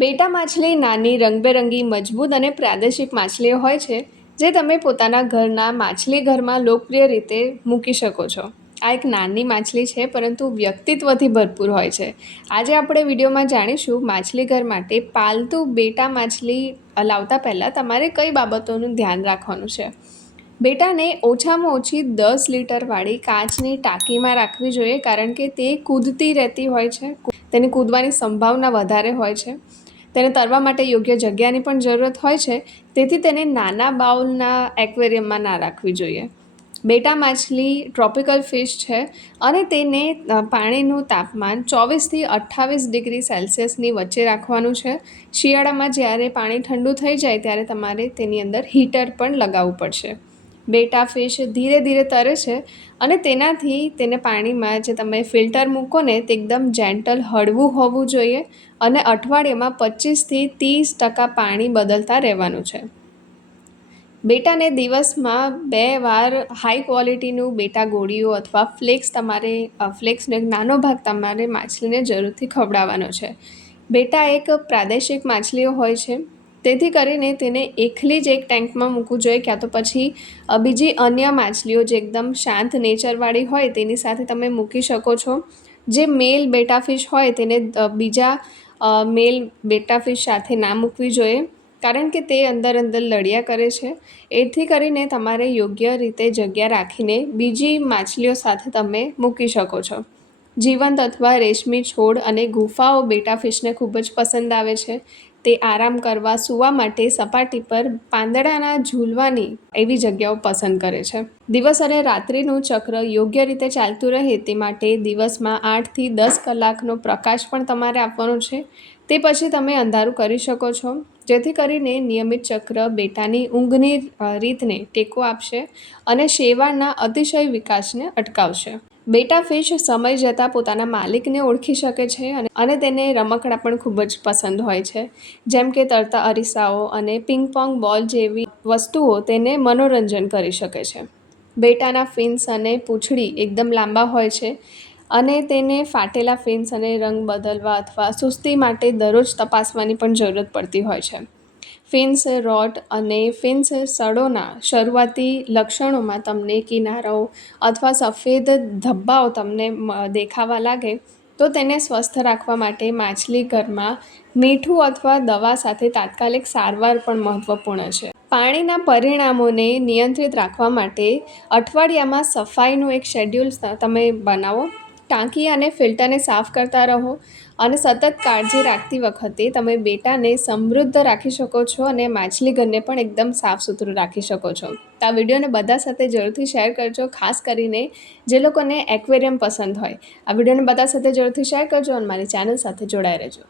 બેટા માછલી નાની રંગબેરંગી મજબૂત અને પ્રાદેશિક માછલીઓ હોય છે જે તમે પોતાના ઘરના માછલી ઘરમાં લોકપ્રિય રીતે મૂકી શકો છો. આ એક નાની માછલી છે પરંતુ વ્યક્તિત્વથી ભરપૂર હોય છે. આજે આપણે વિડીયોમાં જાણીશું માછલી ઘર માટે પાલતુ બેટા માછલી લાવતા પહેલાં તમારે કઈ બાબતોનું ધ્યાન રાખવાનું છે. બેટાને ઓછામાં ઓછી 10 લીટરવાળી કાચની ટાંકીમાં રાખવી જોઈએ કારણ કે તે કૂદતી રહેતી હોય છે. તેની કૂદવાની સંભાવના વધારે હોય છે. તેને તરવા માટે યોગ્ય જગ્યાની પણ જરૂરત હોય છે, તેથી તેને નાના બાઉલના એક્વેરિયમમાં ના રાખવી જોઈએ. બેટા માછલી ટ્રોપિકલ ફિશ છે અને તેને પાણીનું તાપમાન 24 થી 28 ડિગ્રી સેલ્સિયસની વચ્ચે રાખવાનું છે. શિયાળામાં જ્યારે પાણી ઠંડુ થઈ જાય ત્યારે તમારે તેની અંદર હીટર પણ લગાવવું પડશે. બેટા ફિશ ધીરે ધીરે તરે છે અને તેનાથી તેને પાણીમાં જે તમે ફિલ્ટર મૂકો ને તે એકદમ જેન્ટલ હળવું હોવું જોઈએ અને અઠવાડિયામાં 25 થી 30% પાણી બદલતા રહેવાનું છે. બેટાને દિવસમાં 2 વાર હાઈ ક્વોલિટીનું બેટા ગોળીઓ અથવા ફ્લેક્સનો એક નાનો ભાગ તમારે માછલીને જરૂરથી ખવડાવવાનો છે. બેટા એક પ્રાદેશિક માછલીઓ હોય છે, તેથી કરીને તેને એકલી જ એક ટેન્કમાં મૂકવું જોઈએ, ક્યાં તો પછી બીજી અન્ય માછલીઓ જે એકદમ શાંત નેચરવાળી હોય તેની સાથે તમે મૂકી શકો છો. જે મેલ બેટા ફિશ હોય તેને બીજા મેલ બેટા ફિશ સાથે ના મૂકવી જોઈએ કારણ કે તે અંદર લડ્યા કરે છે. એથી કરીને તમારે યોગ્ય રીતે જગ્યા રાખીને બીજી માછલીઓ સાથે તમે મૂકી શકો છો. જીવંત અથવા રેશમી છોડ અને ગુફાઓ બેટા ફિશને ખૂબ જ પસંદ આવે છે. તે આરામ કરવા, સૂવા માટે સપાટી પર પાંદડાના ઝૂલવાની એવી જગ્યાઓ પસંદ કરે છે. દિવસ અને રાત્રિનું ચક્ર યોગ્ય રીતે ચાલતું રહે તે માટે દિવસમાં 8 થી 10 કલાકનો પ્રકાશ પણ તમારે આપવાનો છે. તે પછી તમે અંધારું કરી શકો છો, જેથી કરીને નિયમિત ચક્ર બેટાની ઊંઘની રીતને ટેકો આપશે અને શેવાળના અતિશય વિકાસને અટકાવશે. બેટા ફિશ સમય જતાં પોતાના માલિકને ઓળખી શકે છે અને તેને રમકડા પણ ખૂબ જ પસંદ હોય છે, જેમ કે તરતા અરીસાઓ અને પિંગ-પોંગ બોલ જેવી વસ્તુઓ તેને મનોરંજન કરી શકે છે. બેટાના ફિન્સ અને પૂંછડી એકદમ લાંબા હોય છે અને તેને ફાટેલા ફિન્સ અને રંગ બદલવા અથવા સુસ્તી માટે દરરોજ તપાસવાની પણ જરૂરત પડતી હોય છે. ફિન્સ રોટ અને ફિન્સ સડોના શરૂઆતી લક્ષણોમાં તમને કિનારાઓ અથવા સફેદ ધબ્બાઓ તમને દેખાવા લાગે તો તેને સ્વસ્થ રાખવા માટે માછલી ઘરમાં મીઠું અથવા દવા સાથે તાત્કાલિક સારવાર પણ મહત્વપૂર્ણ છે. પાણીના પરિણામોને નિયંત્રિત રાખવા માટે અઠવાડિયામાં સફાઈનું એક શેડ્યુલ તમે બનાવો. ટાંકી અને ફિલ્ટરને સાફ કરતા રહો અને સતત કાળજી રાખતી વખતે તમે બેટાને સમૃદ્ધ રાખી શકો છો અને માછલી ઘરને પણ એકદમ સાફ સુથરું રાખી શકો છો. તો આ વિડીયોને બધા સાથે જરૂરથી શેર કરજો, ખાસ કરીને જે લોકોને એક્વેરિયમ પસંદ હોય. આ વિડીયોને બધા સાથે જરૂરથી શેર કરજો અને મારી ચેનલ સાથે જોડાઈ રહેજો.